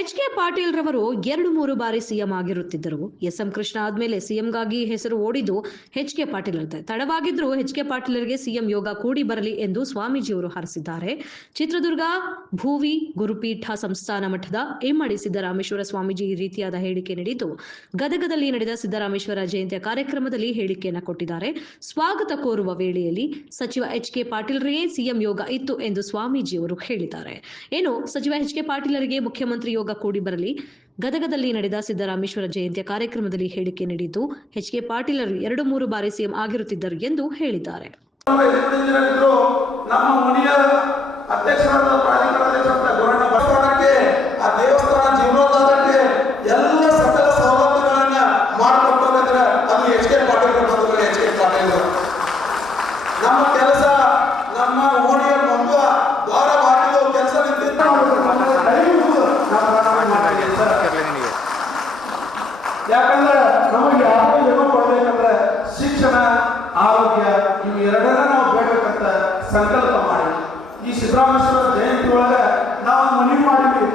HK. Patil ರವರು 2-3 ಬಾರಿ CM ಆಗಿರುತ್ತಿದ್ದರು. SM. Krishna ಆದ್ಮೇಲೆ ಸಿಎಂಗಾಗಿ ಹೆಸರು ಓಡಿದ್ದು ಎಚ್.ಕೆ. ಪಾಟೀಲ್ ಇರುತ್ತೆ. ತಡವಾಗಿದ್ರೂ ಎಚ್.ಕೆ. ಪಾಟೀಲರಿಗೆ ಸಿಎಂ ಯೋಗ ಕೂಡಿ ಬರಲಿ ಎಂದು ಸ್ವಾಮೀಜಿಯವರು ಹಾರೈಸಿದ್ದಾರೆ. ಚಿತ್ರದುರ್ಗ ಭೂವಿ ಗುರುಪೀಠ ಸಂಸ್ಥಾನ ಮಠದ ಇಮ್ಮಡಿ ಸಿದ್ದರಾಮೇಶ್ವರ ಸ್ವಾಮೀಜಿ ಈ ರೀತಿಯಾದ ಹೇಳಿಕೆ ನೀಡಿದ್ದು, ಗದಗದಲ್ಲಿ ನಡೆದ ಸಿದ್ದರಾಮೇಶ್ವರ ಜಯಂತಿಯ ಕಾರ್ಯಕ್ರಮದಲ್ಲಿ ಹೇಳಿಕೆಯನ್ನು ಕೊಟ್ಟಿದ್ದಾರೆ. ಸ್ವಾಗತ ಕೋರುವ ವೇಳೆಯಲ್ಲಿ ಸಚಿವ ಎಚ್.ಕೆ. ಪಾಟೀಲರಿಗೆ ಸಿಎಂ ಯೋಗ ಇತ್ತು ಎಂದು ಸ್ವಾಮೀಜಿಯವರು ಹೇಳಿದ್ದಾರೆ. ಏನು ಸಚಿವ ಎಚ್.ಕೆ. ಪಾಟೀಲರಿಗೆ ಮುಖ್ಯಮಂತ್ರಿ ಯೋಗ ಕೂಡಿ ಬರಲಿ. ಗದಗದಲ್ಲಿ ನಡೆದ ಸಿದ್ದರಾಮೇಶ್ವರ ಜಯಂತಿಯ ಕಾರ್ಯಕ್ರಮದಲ್ಲಿ ಹೇಳಿಕೆ ನೀಡಿದ್ದು, ಎಚ್.ಕೆ. ಪಾಟೀಲರು 2-3 ಬಾರಿ ಸಿಎಂ ಆಗಿರುತ್ತಿದ್ದರು ಎಂದು ಹೇಳಿದ್ದಾರೆ. ಯಾಕಂದ್ರೆ ನಮಗೆ ಯಾವುದೋ ಏನೋ ಕೊಡಬೇಕಂದ್ರೆ ಶಿಕ್ಷಣ, ಆರೋಗ್ಯ ಇವು ಎರಡನ್ನ ನಾವು ಬೇಕಂತ ಸಂಕಲ್ಪ ಮಾಡಿ ಈ ಸಿದ್ದರಾಮೇಶ್ವರ ಜಯಂತಿ ಒಳಗೆ ನಾವು ಮನವಿ ಮಾಡಿದ್ವಿ.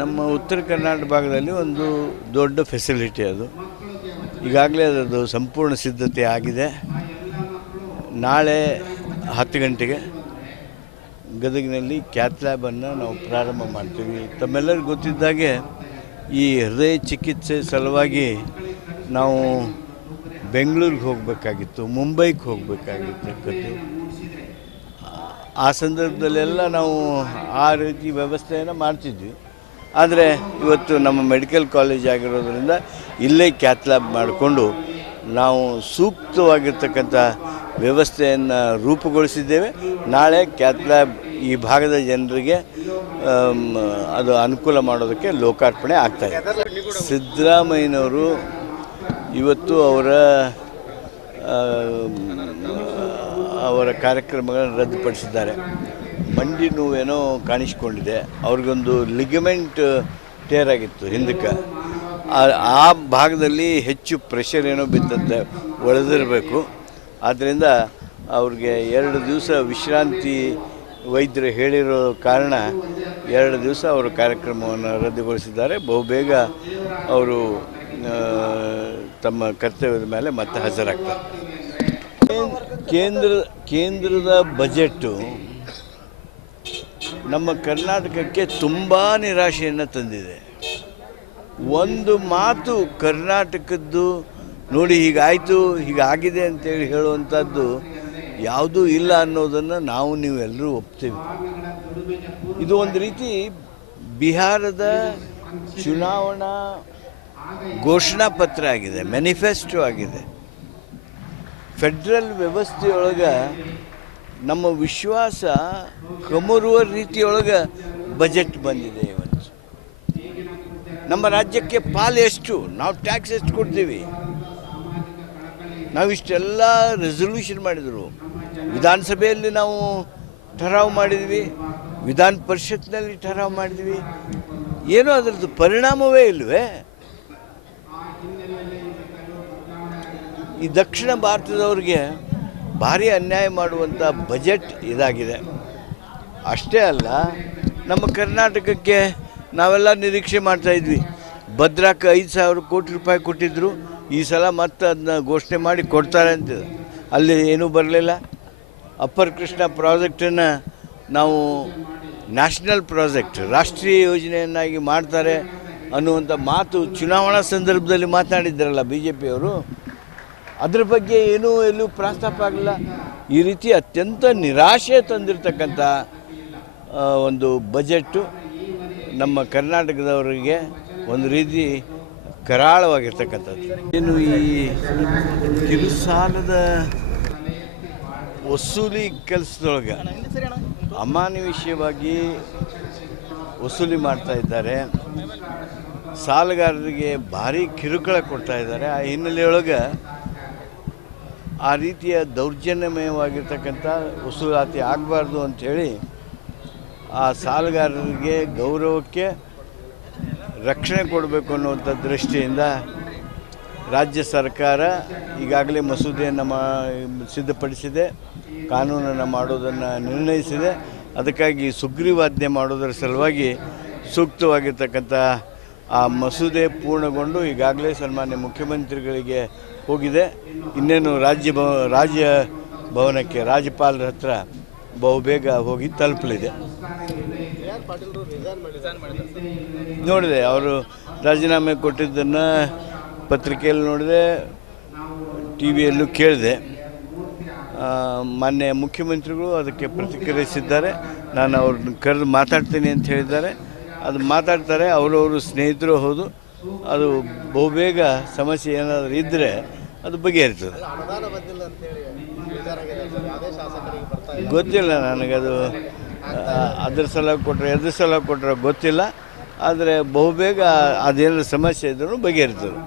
ನಮ್ಮ ಉತ್ತರ ಕರ್ನಾಟಕ ಭಾಗದಲ್ಲಿ ಒಂದು ದೊಡ್ಡ ಫೆಸಿಲಿಟಿ ಅದು. ಈಗಾಗಲೇ ಅದರದ್ದು ಸಂಪೂರ್ಣ ಸಿದ್ಧತೆ ಆಗಿದೆ. ನಾಳೆ 10 ಗಂಟೆಗೆ ಗದಗಿನಲ್ಲಿ ಕ್ಯಾತ್ ಲ್ಯಾಬನ್ನು ನಾವು ಪ್ರಾರಂಭ ಮಾಡ್ತೀವಿ. ತಮ್ಮೆಲ್ಲರಿಗೂ ಗೊತ್ತಿದ್ದಾಗೆ ಈ ಹೃದಯ ಚಿಕಿತ್ಸೆ ಸಲುವಾಗಿ ನಾವು ಬೆಂಗಳೂರಿಗೆ ಹೋಗಬೇಕಾಗಿತ್ತು, ಮುಂಬೈಗೆ ಹೋಗಬೇಕಾಗಿರ್ತಕ್ಕಂಥದ್ದು. ಆ ಸಂದರ್ಭದಲ್ಲೆಲ್ಲ ನಾವು ಆ ರೀತಿ ವ್ಯವಸ್ಥೆಯನ್ನು ಮಾಡ್ತಿದ್ವಿ. ಆದರೆ ಇವತ್ತು ನಮ್ಮ ಮೆಡಿಕಲ್ ಕಾಲೇಜ್ ಆಗಿರೋದ್ರಿಂದ ಇಲ್ಲೇ ಕ್ಯಾತ್ ಲ್ಯಾಬ್ ಮಾಡಿಕೊಂಡು ನಾವು ಸೂಕ್ತವಾಗಿರ್ತಕ್ಕಂಥ ವ್ಯವಸ್ಥೆಯನ್ನು ರೂಪುಗೊಳಿಸಿದ್ದೇವೆ. ನಾಳೆ ಕ್ಯಾತ್ ಲ್ಯಾಬ್ ಈ ಭಾಗದ ಜನರಿಗೆ ಅದು ಅನುಕೂಲ ಮಾಡೋದಕ್ಕೆ ಲೋಕಾರ್ಪಣೆ ಆಗ್ತಾಯಿದೆ. ಸಿದ್ದರಾಮಯ್ಯನವರು ಇವತ್ತು ಅವರ ಕಾರ್ಯಕ್ರಮಗಳನ್ನು ರದ್ದುಪಡಿಸಿದ್ದಾರೆ. ಮಂಡಿ ನೋವೇನೋ ಕಾಣಿಸ್ಕೊಂಡಿದೆ. ಅವ್ರಿಗೊಂದು ಲಿಗಮೆಂಟ್ ಟೇರ್ ಆಗಿತ್ತು ಹಿಂದಕ್ಕೆ. ಆ ಭಾಗದಲ್ಲಿ ಹೆಚ್ಚು ಪ್ರೆಷರ್ ಏನೋ ಬಿದ್ದಂತೆ ಒಳೆದಿರಬೇಕು. ಆದ್ದರಿಂದ ಅವ್ರಿಗೆ 2 ದಿವಸ ವಿಶ್ರಾಂತಿ ವೈದ್ಯರು ಹೇಳಿರೋ ಕಾರಣ 2 ದಿವಸ ಅವರು ಕಾರ್ಯಕ್ರಮವನ್ನು ರದ್ದುಗೊಳಿಸಿದ್ದಾರೆ. ಬಹುಬೇಗ ಅವರು ತಮ್ಮ ಕರ್ತವ್ಯದ ಮೇಲೆ ಮತ್ತೆ ಹಾಜರಾಗ್ತಾರೆ. ಕೇಂದ್ರದ ಬಜೆಟ್ಟು ನಮ್ಮ ಕರ್ನಾಟಕಕ್ಕೆ ತುಂಬ ನಿರಾಶೆಯನ್ನು ತಂದಿದೆ. ಒಂದು ಮಾತು ಕರ್ನಾಟಕದ್ದು ನೋಡಿ ಹೀಗಾಯಿತು ಹೀಗಾಗಿದೆ ಅಂತೇಳಿ ಹೇಳುವಂಥದ್ದು ಯಾವುದೂ ಇಲ್ಲ ಅನ್ನೋದನ್ನು ನೀವು ಎಲ್ಲರೂ ಒಪ್ತೀವಿ. ಇದು ಒಂದು ರೀತಿ ಬಿಹಾರದ ಚುನಾವಣಾ ಘೋಷಣಾ ಪತ್ರ ಆಗಿದೆ, ಮ್ಯಾನಿಫೆಸ್ಟೋ ಆಗಿದೆ. ಫೆಡ್ರಲ್ ವ್ಯವಸ್ಥೆಯೊಳಗೆ ನಮ್ಮ ವಿಶ್ವಾಸ ಕಮರುವ ರೀತಿಯೊಳಗೆ ಬಜೆಟ್ ಬಂದಿದೆ. ಇವತ್ತು ನಮ್ಮ ರಾಜ್ಯಕ್ಕೆ ಪಾಲು ಎಷ್ಟು, ನಾವು ಟ್ಯಾಕ್ಸ್ ಎಷ್ಟು ಕೊಡ್ತೀವಿ, ನಾವಿಷ್ಟೆಲ್ಲ ರೆಸೊಲ್ಯೂಷನ್ ಮಾಡಿದರು. ವಿಧಾನಸಭೆಯಲ್ಲಿ ನಾವು ಠರಾವು ಮಾಡಿದ್ವಿ, ವಿಧಾನ ಪರಿಷತ್ನಲ್ಲಿ ಠರಾವು ಮಾಡಿದ್ವಿ. ಏನೋ ಅದರದ್ದು ಪರಿಣಾಮವೇ ಇಲ್ವೇ? ಈ ದಕ್ಷಿಣ ಭಾರತದವ್ರಿಗೆ ಭಾರಿ ಅನ್ಯಾಯ ಮಾಡುವಂಥ ಬಜೆಟ್ ಇದಾಗಿದೆ. ಅಷ್ಟೇ ಅಲ್ಲ, ನಮ್ಮ ಕರ್ನಾಟಕಕ್ಕೆ ನಾವೆಲ್ಲ ನಿರೀಕ್ಷೆ ಮಾಡ್ತಾಯಿದ್ವಿ. ಭದ್ರಾಕ್ಕೆ 5,000 ಕೋಟಿ ರೂಪಾಯಿ ಕೊಟ್ಟಿದ್ದರು. ಈ ಸಲ ಮತ್ತೆ ಅದನ್ನ ಘೋಷಣೆ ಮಾಡಿ ಕೊಡ್ತಾರೆ ಅಂತ. ಅಲ್ಲಿ ಏನೂ ಬರಲಿಲ್ಲ. ಅಪ್ಪರ್ ಕೃಷ್ಣ ಪ್ರಾಜೆಕ್ಟನ್ನು ನಾವು ನ್ಯಾಷನಲ್ ಪ್ರಾಜೆಕ್ಟ್, ರಾಷ್ಟ್ರೀಯ ಯೋಜನೆಯನ್ನಾಗಿ ಮಾಡ್ತಾರೆ ಅನ್ನುವಂಥ ಮಾತು ಚುನಾವಣಾ ಸಂದರ್ಭದಲ್ಲಿ ಮಾತನಾಡಿದ್ದಾರಲ್ಲ BJPಯವರು. ಅದ್ರ ಬಗ್ಗೆ ಎಲ್ಲೂ ಪ್ರಸ್ತಾಪ ಆಗಲಿಲ್ಲ. ಈ ರೀತಿ ಅತ್ಯಂತ ನಿರಾಶೆ ತಂದಿರತಕ್ಕಂಥ ಒಂದು ಬಜೆಟ್ಟು ನಮ್ಮ ಕರ್ನಾಟಕದವರಿಗೆ ಒಂದು ರೀತಿ ಕರಾಳವಾಗಿರ್ತಕ್ಕಂಥದ್ದು. ಏನು ಈ ಕಿರುಸಾಲದ ವಸೂಲಿ ಕೆಲಸದೊಳಗೆ ಅಮಾನುಷವಾಗಿ ವಸೂಲಿ ಮಾಡ್ತಾ ಇದ್ದಾರೆ. ಸಾಲಗಾರರಿಗೆ ಭಾರಿ ಕಿರುಕುಳ ಕೊಡ್ತಾ ಇದ್ದಾರೆ. ಆ ಹಿನ್ನೆಲೆಯೊಳಗೆ ಆ ರೀತಿಯ ದೌರ್ಜನ್ಯಮಯವಾಗಿರ್ತಕ್ಕಂಥ ವಸೂಲಾತಿ ಆಗಬಾರ್ದು ಅಂಥೇಳಿ ಆ ಸಾಲಗಾರರಿಗೆ ಗೌರವಕ್ಕೆ ರಕ್ಷಣೆ ಕೊಡಬೇಕು ಅನ್ನುವಂಥ ದೃಷ್ಟಿಯಿಂದ ರಾಜ್ಯ ಸರ್ಕಾರ ಈಗಾಗಲೇ ಮಸೂದೆಯನ್ನು ಸಿದ್ಧಪಡಿಸಿದೆ, ಕಾನೂನನ್ನು ಮಾಡೋದನ್ನು ನಿರ್ಣಯಿಸಿದೆ. ಅದಕ್ಕಾಗಿ ಸುಗ್ರೀವಾಜ್ಞೆ ಮಾಡೋದರ ಸಲುವಾಗಿ ಸೂಕ್ತವಾಗಿರ್ತಕ್ಕಂಥ ಆ ಮಸೂದೆ ಪೂರ್ಣಗೊಂಡು ಈಗಾಗಲೇ ಸನ್ಮಾನ್ಯ ಮುಖ್ಯಮಂತ್ರಿಗಳಿಗೆ ಹೋಗಿದೆ. ಇನ್ನೇನು ರಾಜ್ಯ ಭವನಕ್ಕೆ ರಾಜ್ಯಪಾಲರ ಹತ್ರ ಬಹುಬೇಗ ಹೋಗಿ ತಲುಪಲಿದೆ. ನೋಡಿದೆ, ಅವರು ರಾಜೀನಾಮೆ ಕೊಟ್ಟಿದ್ದನ್ನು ಪತ್ರಿಕೆಯಲ್ಲಿ ನೋಡಿದೆ, ಟಿ ವಿಯಲ್ಲೂ ಕೇಳಿದೆ. ಮಾನ್ಯ ಮುಖ್ಯಮಂತ್ರಿಗಳು ಅದಕ್ಕೆ ಪ್ರತಿಕ್ರಿಯಿಸಿದ್ದಾರೆ. ನಾನು ಅವ್ರನ್ನ ಕರೆದು ಮಾತಾಡ್ತೀನಿ ಅಂತ ಹೇಳಿದ್ದಾರೆ. ಅದು ಮಾತಾಡ್ತಾರೆ, ಅವರವರು ಸ್ನೇಹಿತರು ಹೌದು. ಅದು ಬಹುಬೇಗ ಸಮಸ್ಯೆ ಏನಾದರೂ ಇದ್ದರೆ ಅದು ಬಗೆಹರಿತದೆ. ಗೊತ್ತಿಲ್ಲ ನನಗದು, ಅದ್ರ ಸಲ ಕೊಟ್ಟರೆ ಎದ್ರ ಸಲ ಕೊಟ್ಟರೆ ಗೊತ್ತಿಲ್ಲ. ಆದರೆ ಬಹುಬೇಗ ಅದೇನಾದ್ರು ಸಮಸ್ಯೆ ಇದ್ರೂ ಬಗೆಹರಿತದೆ.